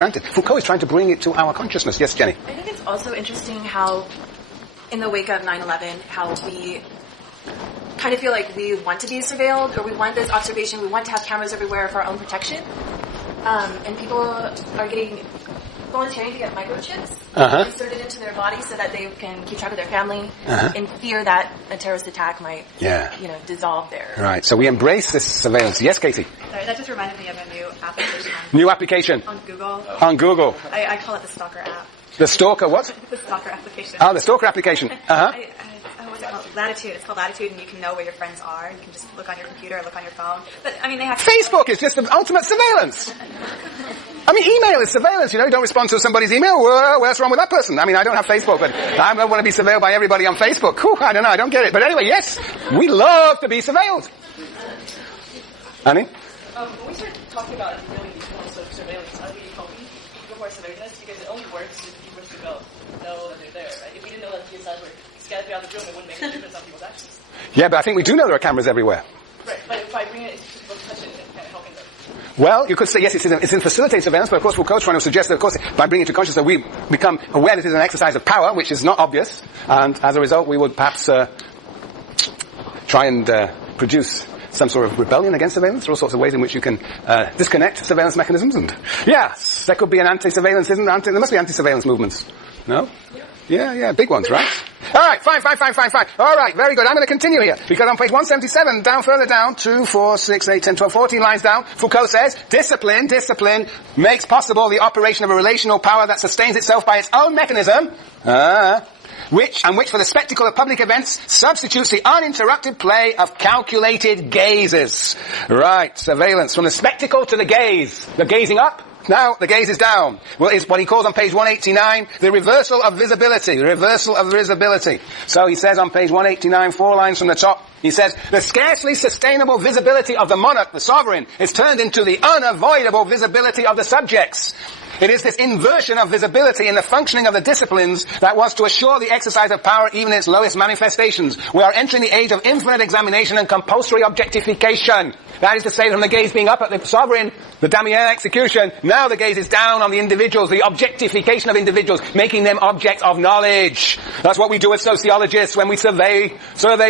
granted. Foucault is trying to bring it to our consciousness. Yes, Jenny? I think it's also interesting how, in the wake of 9/11, how we kind of feel like we want to be surveilled, or we want this observation, we want to have cameras everywhere for our own protection. And people are volunteering to get microchips inserted into their body so that they can keep track of their family in fear that a terrorist attack might, dissolve their... Right, so we embrace this surveillance. Yes, Katie? Sorry, that just reminded me of a new application. New application? On Google. On Google. I call it the Stalker app. The Stalker what? The Stalker application. Oh, the Stalker application. What's it called? Latitude. It's called Latitude, and you can know where your friends are. You can just look on your computer or look on your phone. But, I mean, they have... Facebook is just the ultimate surveillance. I mean, email is surveillance, you don't respond to somebody's email. What's wrong with that person? I mean, I don't have Facebook, but I don't want to be surveilled by everybody on Facebook. Whew, I don't know, I don't get it. But anyway, yes, we love to be surveilled. Annie? When we start talking about knowing these forms of surveillance, are we hoping people who are surveilling us? Because it only works if people to know that they're there, right? If we didn't know that PSIs were scattered throughout the room, it wouldn't make a difference on people's actions. Yeah, but I think we do know there are cameras everywhere. Right, but by bringing it into people's touch and kind of helping them. Well, you could say, yes, it's in facilitating surveillance, but of course Foucault's trying to suggest that, of course, by bringing it to consciousness, we become aware that it is an exercise of power, which is not obvious, and as a result, we would perhaps try and produce some sort of rebellion against surveillance. There are all sorts of ways in which you can disconnect surveillance mechanisms, and yes, there could be an anti-surveillance, there must be anti-surveillance movements. No? Yeah, big ones, right? Alright, fine. Alright, very good. I'm going to continue here, because on page 177, further down, 2, 4, 6, 8, 10, 12, 14 lines down, Foucault says, discipline makes possible the operation of a relational power that sustains itself by its own mechanism, which for the spectacle of public events substitutes the uninterrupted play of calculated gazes. Right, surveillance, from the spectacle to the gaze. The gazing up, now the gaze is down. Well, it's what he calls on page 189, the reversal of visibility. So he says on page 189, 4 lines from the top, he says, the scarcely sustainable visibility of the monarch, the sovereign, is turned into the unavoidable visibility of the subjects. It is this inversion of visibility in the functioning of the disciplines that was to assure the exercise of power even in its lowest manifestations. We are entering the age of infinite examination and compulsory objectification. That is to say, from the gaze being up at the sovereign, the Damien execution, now the gaze is down on the individuals, the objectification of individuals, making them objects of knowledge. That's what we do as sociologists when we survey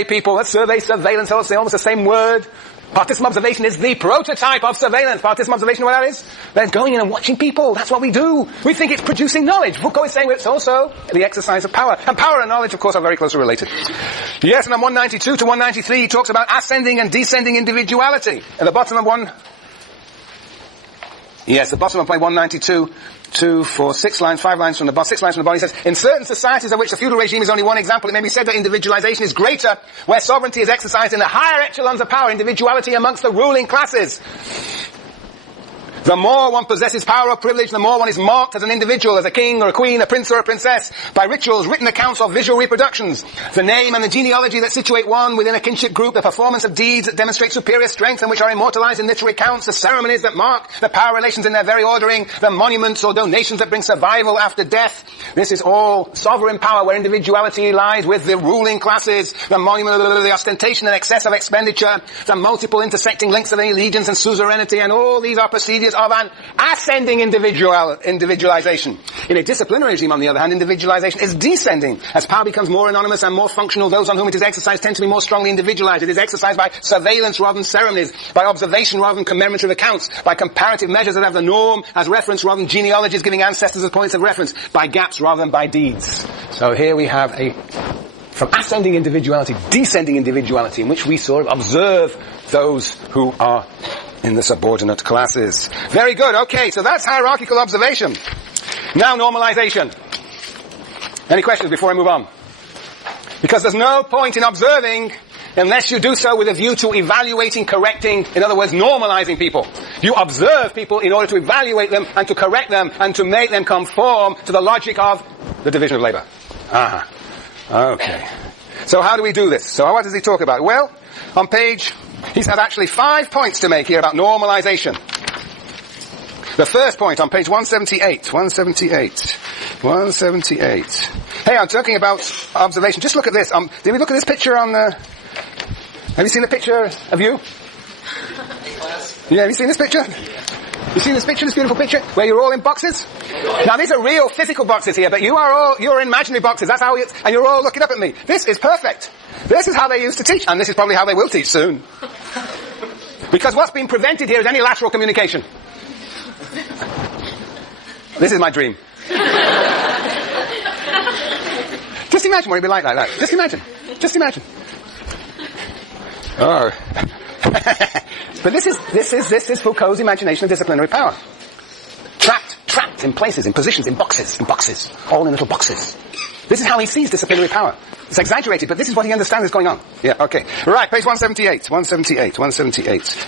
people. Let's survey surveillance, they're almost the same word. Participant observation is the prototype of surveillance. Participant observation, what that is? They're going in and watching people. That's what we do. We think it's producing knowledge. Foucault is saying it's also the exercise of power. And power and knowledge, of course, are very closely related. Yes, and on 192 to 193, he talks about ascending and descending individuality. At the bottom of the bottom of page 192, 2, 4, 6 lines, 5 lines from the bottom, 6 lines from the bottom, he says, in certain societies of which the feudal regime is only one example, it may be said that individualization is greater, where sovereignty is exercised in the higher echelons of power, individuality amongst the ruling classes. The more one possesses power or privilege, the more one is marked as an individual, as a king or a queen, a prince or a princess, by rituals, written accounts or visual reproductions. The name and the genealogy that situate one within a kinship group, the performance of deeds that demonstrate superior strength and which are immortalized in literary accounts, the ceremonies that mark the power relations in their very ordering, the monuments or donations that bring survival after death. This is all sovereign power where individuality lies with the ruling classes, the monument, the ostentation and excess of expenditure, the multiple intersecting links of allegiance and suzerainty, and all these are procedures of an ascending individualization. In a disciplinary regime, on the other hand, individualization is descending. As power becomes more anonymous and more functional, those on whom it is exercised tend to be more strongly individualized. It is exercised by surveillance rather than ceremonies, by observation rather than commemorative accounts, by comparative measures that have the norm as reference rather than genealogies giving ancestors as points of reference, by gaps rather than by deeds. So here we have from ascending individuality, descending individuality, in which we sort of observe those who are in the subordinate classes. Very good. Okay, so that's hierarchical observation. Now normalization. Any questions before I move on? Because there's no point in observing unless you do so with a view to evaluating, correcting, in other words, normalizing people. You observe people in order to evaluate them and to correct them and to make them conform to the logic of the division of labor. Okay. So how do we do this? So what does he talk about? Well, on page... He's had actually 5 points to make here about normalization. The first point on page 178. Hey, I'm talking about observation. Just look at this. Did we look at this picture on the... Have you seen the picture of you? Yeah, have you seen this picture? You see this picture, this beautiful picture, where you're all in boxes? Now these are real physical boxes here, but you're in imaginary boxes. That's how it's, and you're all looking up at me. This is perfect. This is how they used to teach, and this is probably how they will teach soon. Because what's being prevented here is any lateral communication. This is my dream. Just imagine what it'd be like that. Just imagine. Just imagine. Oh. But this is Foucault's imagination of disciplinary power. Trapped in places, in positions, in boxes, all in little boxes. This is how he sees disciplinary power. It's exaggerated, but this is what he understands is going on. Yeah, okay. Right, page 178.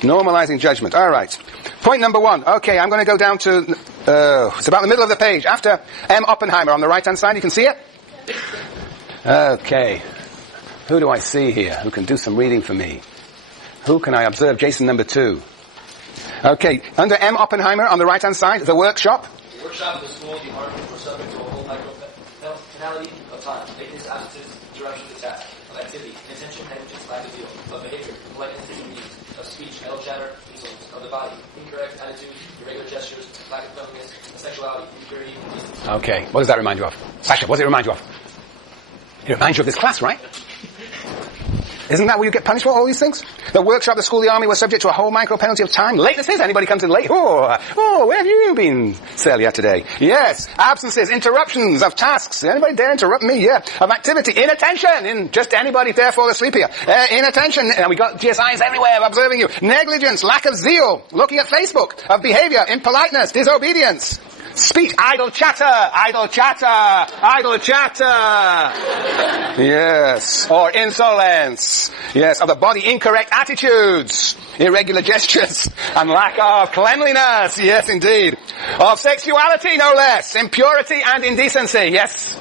Normalizing judgment. All right. Point number 1. Okay, I'm going to go down to, it's about the middle of the page. After M. Oppenheimer on the right-hand side, you can see it? Okay. Who do I see here? Who can do some reading for me? Who can I observe? Jason number 2. Okay, under M. Oppenheimer on the right-hand side, the workshop. The workshop of the school, the arguments were subject to a whole micro-penality of time, making attitudes, direction to task, of activity, intention, negligence, lack of zeal, of behavior, politeness, needs, of speech, idle chatter, insolence, of the body, incorrect attitude, irregular gestures, lack of cleanliness, sexuality, impurity, indecency. Okay, what does that remind you of? Sasha, what does it remind you of? It reminds you of this class, right? Isn't that where you get punished for all these things? The workshop, the school, the army were subject to a whole micro penalty of time. Latenesses, anybody comes in late? Oh, where have you been, Celia, today? Yes. Absences, interruptions of tasks. Anybody dare interrupt me? Yeah. Of activity, inattention. Just anybody dare fall asleep here. Inattention, and we got GSIs everywhere observing you. Negligence, lack of zeal, looking at Facebook. Of behavior, impoliteness, disobedience. Speech, idle chatter. Yes. Or insolence. Yes. Of the body, incorrect attitudes, irregular gestures, and lack of cleanliness. Yes, indeed. Of sexuality, no less. Impurity and indecency. Yes.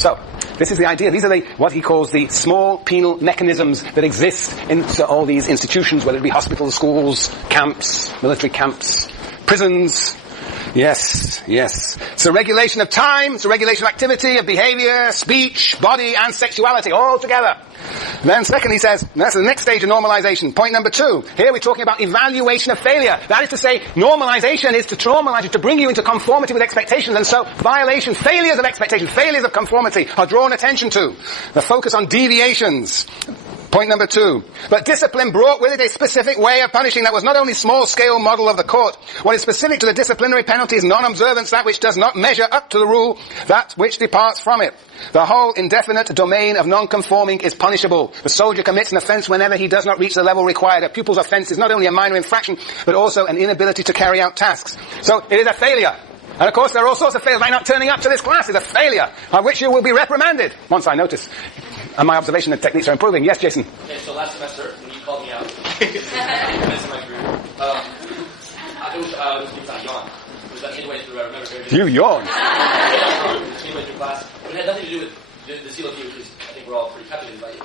So, this is the idea. These are what he calls the small penal mechanisms that exist in all these institutions, whether it be hospitals, schools, camps, military camps, prisons. Yes. It's a regulation of time, it's a regulation of activity, of behavior, speech, body, and sexuality, all together. Then second, he says, that's the next stage of normalization. Point number 2. Here we're talking about evaluation of failure. That is to say, normalization is to normalize you, to bring you into conformity with expectations, and so failures of expectation, failures of conformity are drawn attention to. The focus on deviations. Point number 2. But discipline brought with it a specific way of punishing that was not only small-scale model of the court. What is specific to the disciplinary penalty is non-observance, that which does not measure up to the rule, that which departs from it. The whole indefinite domain of non-conforming is punishable. The soldier commits an offence whenever he does not reach the level required. A pupil's offence is not only a minor infraction, but also an inability to carry out tasks. So it is a failure. And of course there are all sorts of failures, like not turning up to this class is a failure, of which you will be reprimanded, once I notice. And my observation and techniques are improving. Yes, Jason? Okay, so last semester, when you called me out, in my group, it was you found yawn. It was midway through, I remember very vividly. You yawned. Midway through class. But it had nothing to do with the seal of you, because I think we're all pretty captivated by you.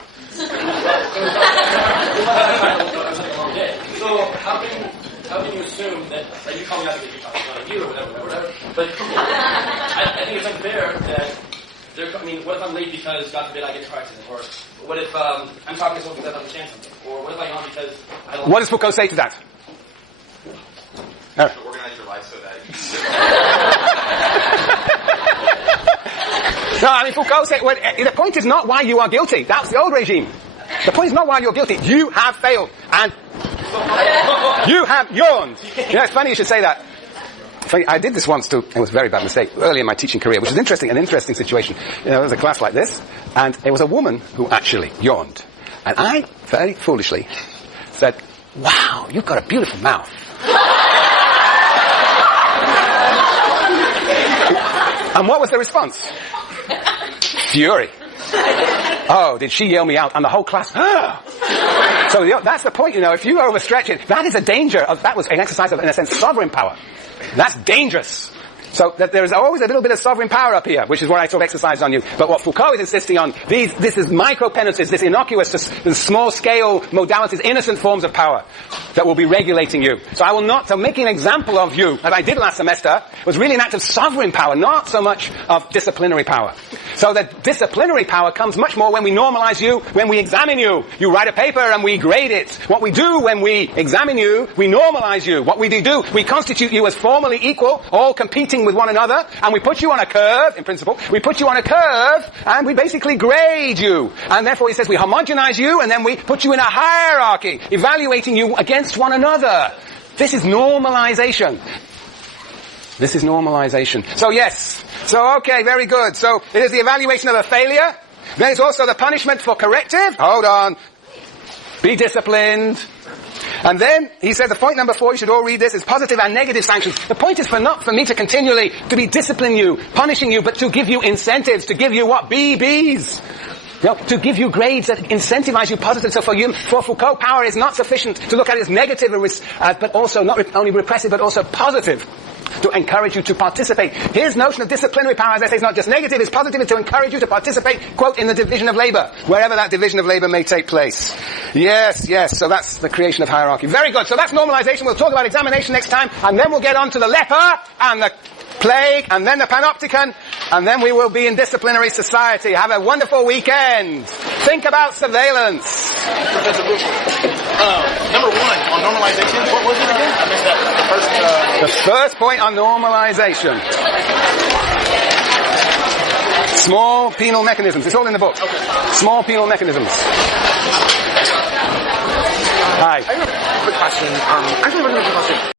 So how can you assume that you call me out because you're talking about you or whatever. But I think it's unfair that what if I'm late because, God forbid, I get in a car accident? Or what if I'm talking to someone because I don't understand something? Or what if I yawn because I don't... What does Foucault say to that? You have to organize your life so that No, I mean, Foucault said, the point is not why you are guilty. That's the old regime. The point is not why you're guilty. You have failed. And you have yawned. Yeah, it's funny you should say that. Funny, I did this once too. It was a very bad mistake early in my teaching career, which is an interesting situation. There was a class like this, and it was a woman who actually yawned. And I, very foolishly, said, "Wow, you've got a beautiful mouth." And what was the response? Fury. Oh, did she yell me out? And the whole class, ah! So that's the point, if you overstretch it, that is a danger. That was an exercise of, in a sense, sovereign power. That's dangerous. So that there is always a little bit of sovereign power up here, which is what I sort of exercised on you. But what Foucault is insisting on, this is micro-penances, this innocuous, this small-scale modalities, innocent forms of power that will be regulating you. So making an example of you, as I did last semester, was really an act of sovereign power, not so much of disciplinary power. So that disciplinary power comes much more when we normalize you, when we examine you. You write a paper and we grade it. What we do when we examine you, we normalize you. What we do, we constitute you as formally equal, all competing with one another, and we put you on a curve, in principle, we put you on a curve, and we basically grade you. And therefore he says we homogenize you, and then we put you in a hierarchy, evaluating you against one another. This is normalization. This is normalization. So yes. So okay, very good. So it is the evaluation of a failure. Then it's also the punishment for corrective. Hold on. Be disciplined. And then, he said, the point number 4, you should all read this, is positive and negative sanctions. The point is not for me to continually, to be disciplining you, punishing you, but to give you incentives, to give you what? BBs. You know, to give you grades that incentivize you positive. So for Foucault, power is not sufficient to look at it as negative, but also not only repressive, but also positive. To encourage you to participate. His notion of disciplinary power, as I say, is not just negative, it's positive, it's to encourage you to participate, quote, in the division of labor, wherever that division of labor may take place. Yes, so that's the creation of hierarchy. Very good, so that's normalization. We'll talk about examination next time, and then we'll get on to the leper, and the plague, and then the panopticon, and then we will be in disciplinary society. Have a wonderful weekend. Think about surveillance. Number 1, on normalization, what was it again? I missed that. The first point on normalization. Small penal mechanisms. It's all in the book. Okay. Small penal mechanisms. Hi. I have a quick question. Actually, a question.